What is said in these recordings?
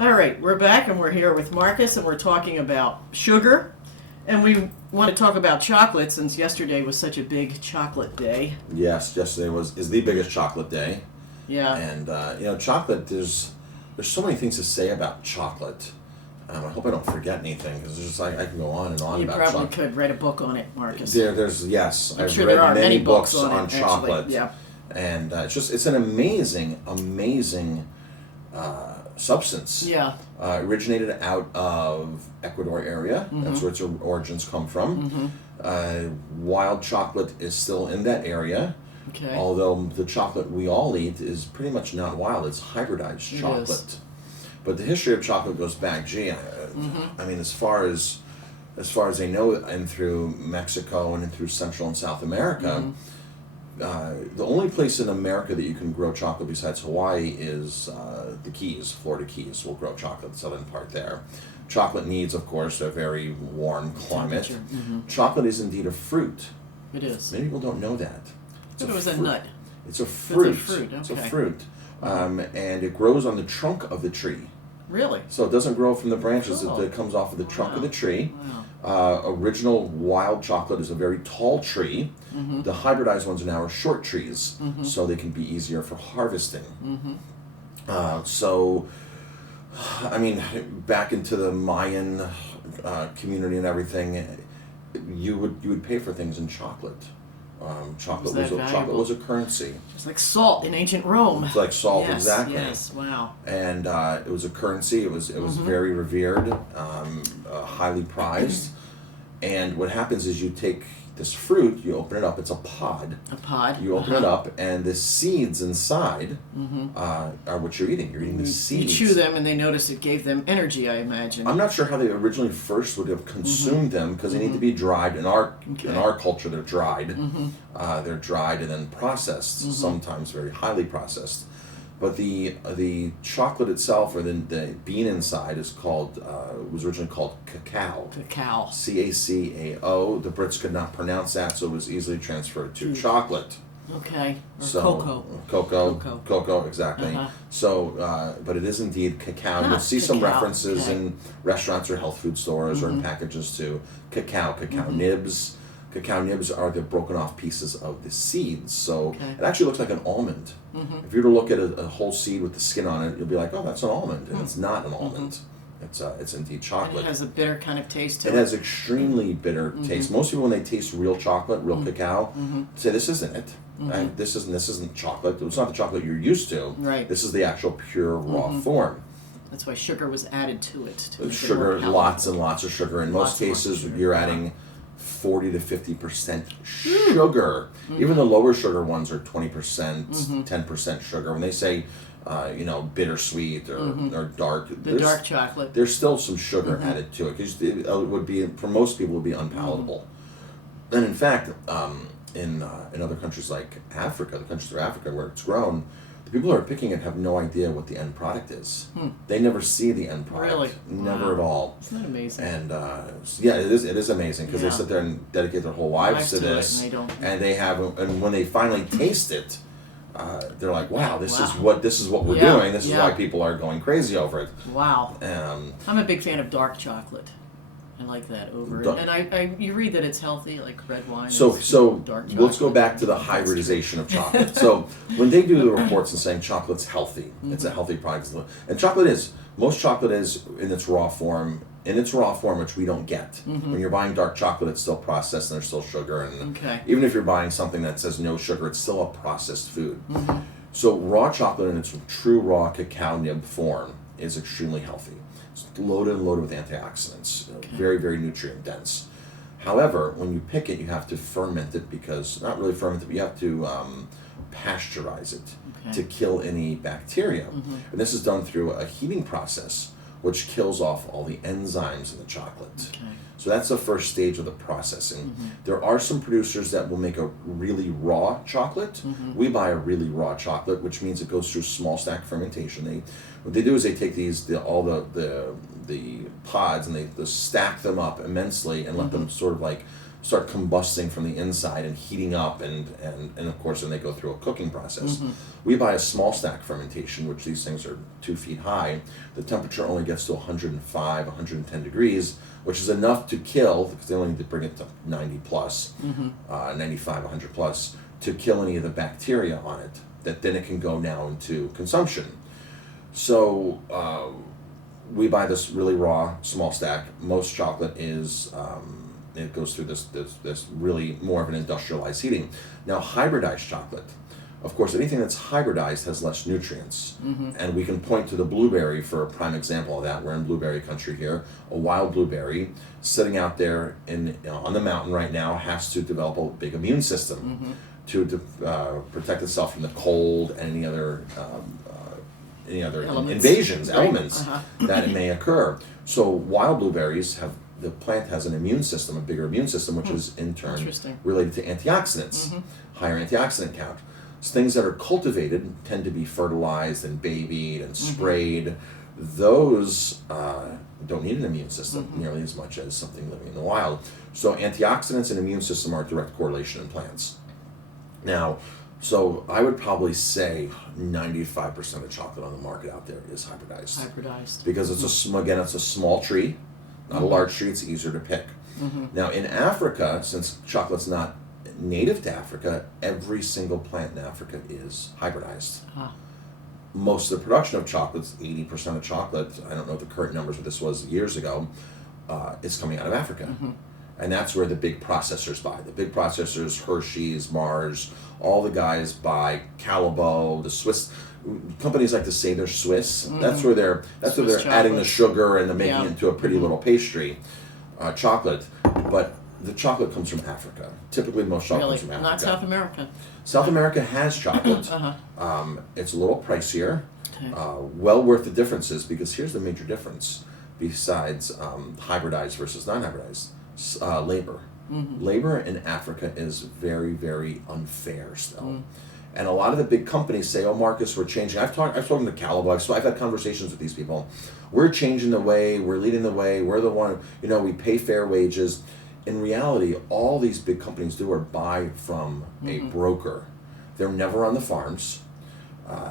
All right, we're back and we're here with Marcus and we're talking about sugar. And we want to talk about chocolate since yesterday was such a big chocolate day. Yes, yesterday is the biggest chocolate day. Yeah. And chocolate. There's so many things to say about chocolate. I hope I don't forget anything because there's just I can go on and on You about probably chocolate. could write a book on it, Marcus. Yes, I'm I've sure read there are many books on it, chocolate. Actually. Yeah. And it's an amazing substance. Yeah. Originated out of Ecuador area. Mm-hmm. That's where its origins come from. Wild chocolate is still in that area. Okay. Although the chocolate we all eat is pretty much not wild, it's hybridized It chocolate. is. But the history of chocolate goes back, I mean, as far as I know, and through Mexico and through Central and South America, the only place in America that you can grow chocolate besides Hawaii is the Keys. Florida Keys will grow chocolate, the southern part there. Chocolate needs, of course, a very warm climate. Chocolate is indeed a fruit. It is. Many people don't know that. I thought it was a nut. It's a fruit. It's a fruit, It's a okay. fruit. And it grows on the trunk of the tree. Really? So it doesn't grow from the branches. Cool. It comes off of the trunk of the Wow. tree. Wow. Original wild chocolate is a very tall tree. The hybridized ones now are short trees, so they can be easier for harvesting. Back into the Mayan community and everything, you would pay for things in chocolate. Chocolate was a currency. It's like salt in ancient Rome. It's like salt, Yes, exactly. Yes. Wow. And it was a currency. It was very revered, highly prized. And what happens is you take this fruit, you open it up. It's a pod. A pod. You open it up, and the seeds inside are what you're eating. You're eating the You seeds. chew them, and they noticed it gave them energy. I imagine. I'm not sure how they originally first would have consumed them because they need to be dried. In our culture, they're dried. They're dried and then processed. Sometimes very highly processed. But the chocolate itself, or the bean inside, was originally called cacao. Cacao. CACAO. The Brits could not pronounce that, so it was easily transferred to chocolate. Okay. Or Cocoa, exactly. So, but it is indeed cacao. You'll see some cacao. references Okay. in restaurants or health food stores or in packages to cacao nibs. Cacao nibs are the broken off pieces of the seeds. So it actually looks like an almond. If you were to look at a whole seed with the skin on it, you'll be like, oh, that's an almond. And it's not an almond. It's indeed And chocolate. it has a bitter kind of taste to it. It has extremely bitter taste. Most people, when they taste real chocolate, real cacao, say this isn't it. This isn't chocolate. It's not the chocolate you're used to. Right. This is the actual pure raw form. That's why sugar was added to it. To make it Sugar, more palatable. lots and lots of sugar. In most Lots and lots of cases, sugar. you're adding 40 to 50% sugar. Even the lower sugar ones are 20%, 10% sugar. When they say, bittersweet or dark, The dark chocolate. there's still some sugar added to it because it would be, for most people, would be unpalatable. And in fact, in other countries like Africa, the countries of Africa where it's grown, the people who are picking it have no idea what the end product is. They never see the end product. Really? Never Wow. at all. Isn't that amazing? And it is amazing because they sit there and dedicate their whole lives to Lives to it, this, and they don't- and they have, and when they finally taste it, they're like, "Wow, this is Wow. what we're Yeah, doing. This is yeah. why people are going crazy over it." Wow. Um, I'm a big fan of dark chocolate. I like that over it. Dark- And you read that it's healthy, like red wine. So is dark chocolate. let's go back to the hybridization of chocolate. So when they do the reports and saying chocolate's healthy, it's a healthy product, and most chocolate is in its raw form, which we don't get. When you're buying dark chocolate, it's still processed and there's still sugar, and Okay. even if you're buying something that says no sugar, it's still a processed food. So raw chocolate in its true raw cacao nib form is extremely healthy. It's loaded with antioxidants, very, very nutrient dense. However, when you pick it, you have to ferment it not really ferment it, but you have to pasteurize it to kill any bacteria. And this is done through a heating process, which kills off all the enzymes in the chocolate. Okay. So that's the first stage of the processing. There are some producers that will make a really raw chocolate. We buy a really raw chocolate, which means it goes through small stack fermentation. What they do is they take all the pods and they stack them up immensely and let them sort of like start combusting from the inside and heating up, and of course then they go through a cooking process. We buy a small stack fermentation, which these things are 2 feet high. The temperature only gets to 105, 110 degrees, which is enough to kill, because they only need to bring it to 90 plus, 95, 100 plus, to kill any of the bacteria on it, that then it can go now into consumption. So we buy this really raw small stack. Most chocolate is it goes through this really more of an industrialized heating. Now hybridized chocolate, of course, anything that's hybridized has less nutrients, and we can point to the blueberry for a prime example of that. We're in blueberry country here. A wild blueberry sitting out there on the mountain right now has to develop a big immune system to protect itself from the cold and any other elements. elements that may occur. So wild blueberries the plant has an immune system, a bigger immune system, which is in turn related to antioxidants, higher antioxidant count. So things that are cultivated tend to be fertilized and babied and sprayed. Those don't need an immune system nearly as much as something living in the wild. So antioxidants and immune system are a direct correlation in plants. Now, so I would probably say 95% of chocolate on the market out there is hybridized. Hybridized. Because it's it's a small tree, not a large tree. It's easier to pick. Now in Africa, since chocolate's not native to Africa, every single plant in Africa is hybridized. Most of the production of chocolates, 80% of chocolate, I don't know what the current numbers, but this was years ago, is coming out of Africa. And that's where the big processors buy. The big processors, Hershey's, Mars, all the guys buy, Calabo, the Swiss companies like to say they're Swiss. That's where they're adding the sugar and they're making it into a pretty little pastry, chocolate. But the chocolate comes from Africa. Typically, most chocolate comes from Africa. Not South America. South America has chocolate. It's a little pricier. Well worth the differences, because here's the major difference besides hybridized versus non-hybridized. Labor. Labor in Africa is very, very unfair still. And a lot of the big companies say, oh, Marcus, we're changing. I've spoken to Calabo, so I've had conversations with these people. We're changing the way, we're leading the way, we're the one, we pay fair wages. In reality, all these big companies do are buy from a broker. They're never on the farms.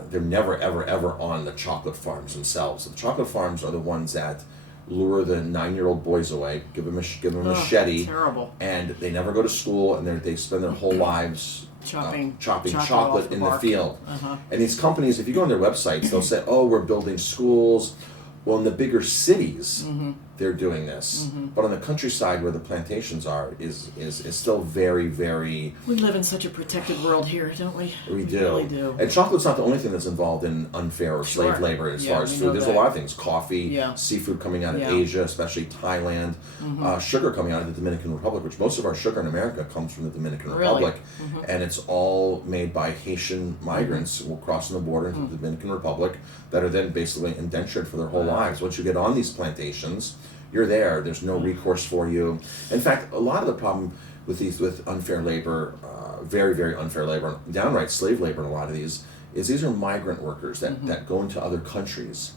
They're never, ever, ever on the chocolate farms themselves. The chocolate farms are the ones that lure the 9-year-old boys away, give them a machete, terrible. And they never go to school, and they spend their whole lives chopping chocolate in the field. And these companies, if you go on their websites, they'll say, oh, we're building schools. Well, in the bigger cities, they're doing this. But on the countryside where the plantations are is still very, very... We live in such a protected world here, don't we? We do. Really do. And chocolate's not the only thing that's involved in unfair or slave labor as far as food. There's a lot of things. Coffee, seafood coming out of Asia, especially Thailand, sugar coming out of the Dominican Republic, which most of our sugar in America comes from the Dominican Republic. And it's all made by Haitian migrants who will crossing the border into the Dominican Republic that are then basically indentured for their whole lives. Once you get on these plantations, you're there. There's no recourse for you. In fact, a lot of the problem with unfair labor, very, very unfair labor, downright slave labor in a lot of these are migrant workers that go into other countries.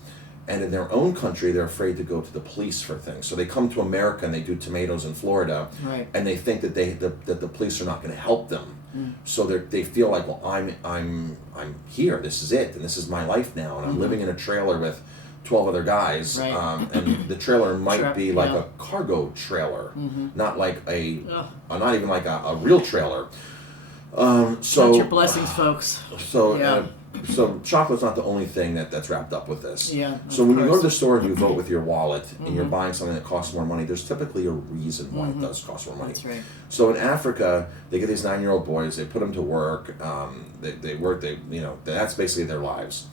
And in their own country, they're afraid to go to the police for things. So they come to America and they do tomatoes in Florida, and they think that that the police are not going to help them. So they feel like, well, I'm here. This is it, and this is my life now, and I'm living in a trailer with 12 other guys, and the trailer might be like a cargo trailer, not like not even like a real trailer. So Count your blessings, folks. So chocolate's not the only thing that's wrapped up with this. So course. when you go to the store and you vote with your wallet and you're buying something that costs more money, there's typically a reason why it does cost more money. That's right. So in Africa, they get these 9-year-old boys, they put them to work, they work, that's basically their lives.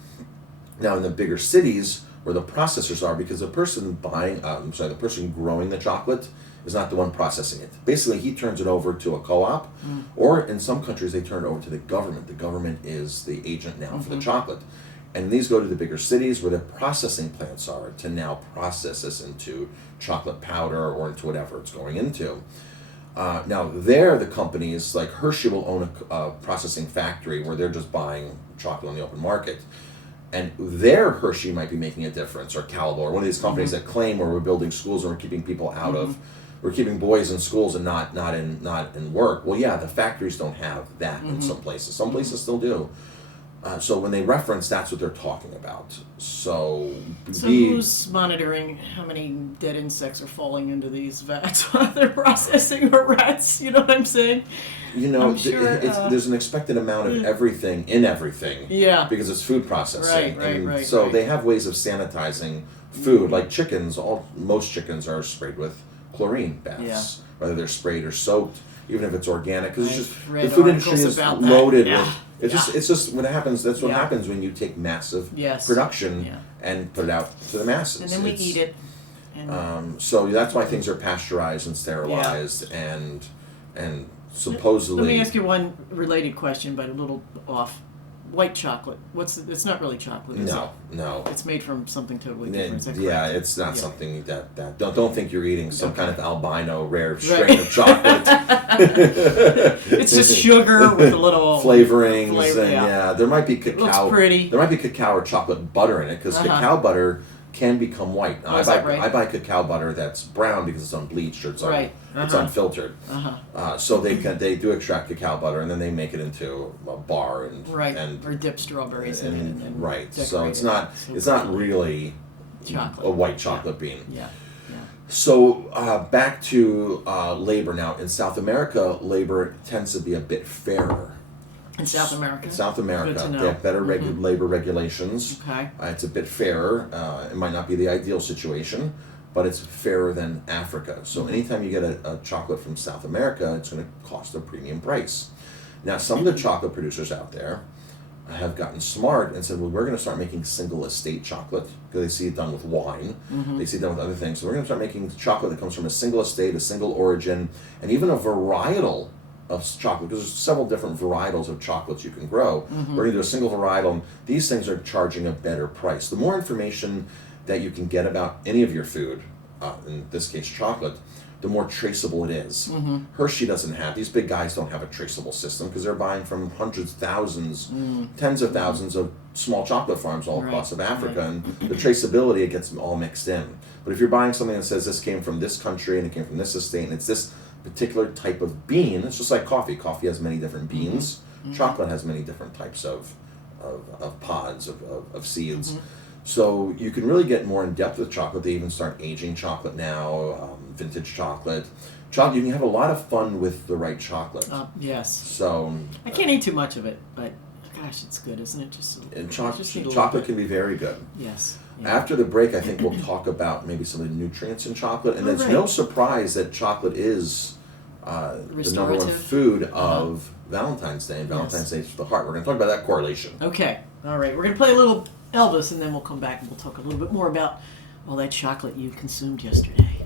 Now in the bigger cities where the processors are, because the person the person growing the chocolate is not the one processing it. Basically, he turns it over to a co-op, or in some countries they turn it over to the government. The government is the agent now for the chocolate. And these go to the bigger cities where the processing plants are to now process this into chocolate powder or into whatever it's going into. Now there, the companies like Hershey will own a processing factory where they're just buying chocolate on the open market. And there Hershey might be making a difference, or Calabo, or one of these companies that claim, or we're building schools and we're keeping people out of we're keeping boys in schools and not in work. Well, yeah, the factories don't have that in some places. Some places still do. So when they reference, that's what they're talking about. So who's monitoring how many dead insects are falling into these vats while they're processing, or rats? You know what I'm saying? You know, I'm sure, there's an expected amount of everything in everything. Yeah. Because it's food processing. Right. So they have ways of sanitizing food, like chickens. Most chickens are sprayed with chlorine baths, whether they're sprayed or soaked, even if it's organic. Because it's just the food industry is loaded with. It's just what happens. That's what happens when you take massive production and put it out to the masses. And then we eat it. So that's why things are pasteurized and sterilized and supposedly. Let me ask you one related question, but a little off. White chocolate. It's not really chocolate, is it? No. It's made from something totally different. Is that correct? Yeah, it's not something that don't think you're eating some kind of albino rare strain of chocolate. It's just sugar with a little flavorings and there might be cacao. Looks pretty. There might be cacao or chocolate butter in it because cacao butter can become white. Now, I buy cacao butter that's brown because it's unbleached or it's unfiltered. So they do extract cacao butter and then they make it into a bar and or dip strawberries in it and right. So it's not really chocolate. A white chocolate bean. Yeah. So back to labor now. In South America, labor tends to be a bit fairer. In South America? In South America. Good to know. They have better labor regulations. Okay. It's a bit fairer. It might not be the ideal situation, but it's fairer than Africa. So anytime you get a chocolate from South America, it's going to cost a premium price. Now, some of the chocolate producers out there have gotten smart and said, well, we're going to start making single estate chocolate because they see it done with wine. They see it done with other things. So we're going to start making chocolate that comes from a single estate, a single origin, and even a varietal of chocolate, because there's several different varietals of chocolates you can grow. We're going to do a single varietal, and these things are charging a better price. The more information that you can get about any of your food, in this case chocolate, the more traceable it is. Hershey doesn't have, these big guys don't have a traceable system because they're buying from hundreds, thousands, tens of thousands of small chocolate farms all across of Africa, and the traceability, it gets all mixed in. But if you're buying something that says this came from this country and it came from this estate and it's this particular type of bean, it's just like coffee. Coffee has many different beans. Chocolate has many different types of pods, of seeds. So you can really get more in depth with chocolate. They even start aging chocolate now, vintage chocolate. You can have a lot of fun with the right chocolate. Yes. So I can't eat too much of it, but gosh, it's good, isn't it? Chocolate can be very good. Yes. After the break, I think we'll talk about maybe some of the nutrients in chocolate. And it's no surprise that chocolate is the number one food of Valentine's Day, and Valentine's Day is for the heart. We're going to talk about that correlation. Okay. All right. We're going to play a little Elvis, and then we'll come back and we'll talk a little bit more about all that chocolate you consumed yesterday.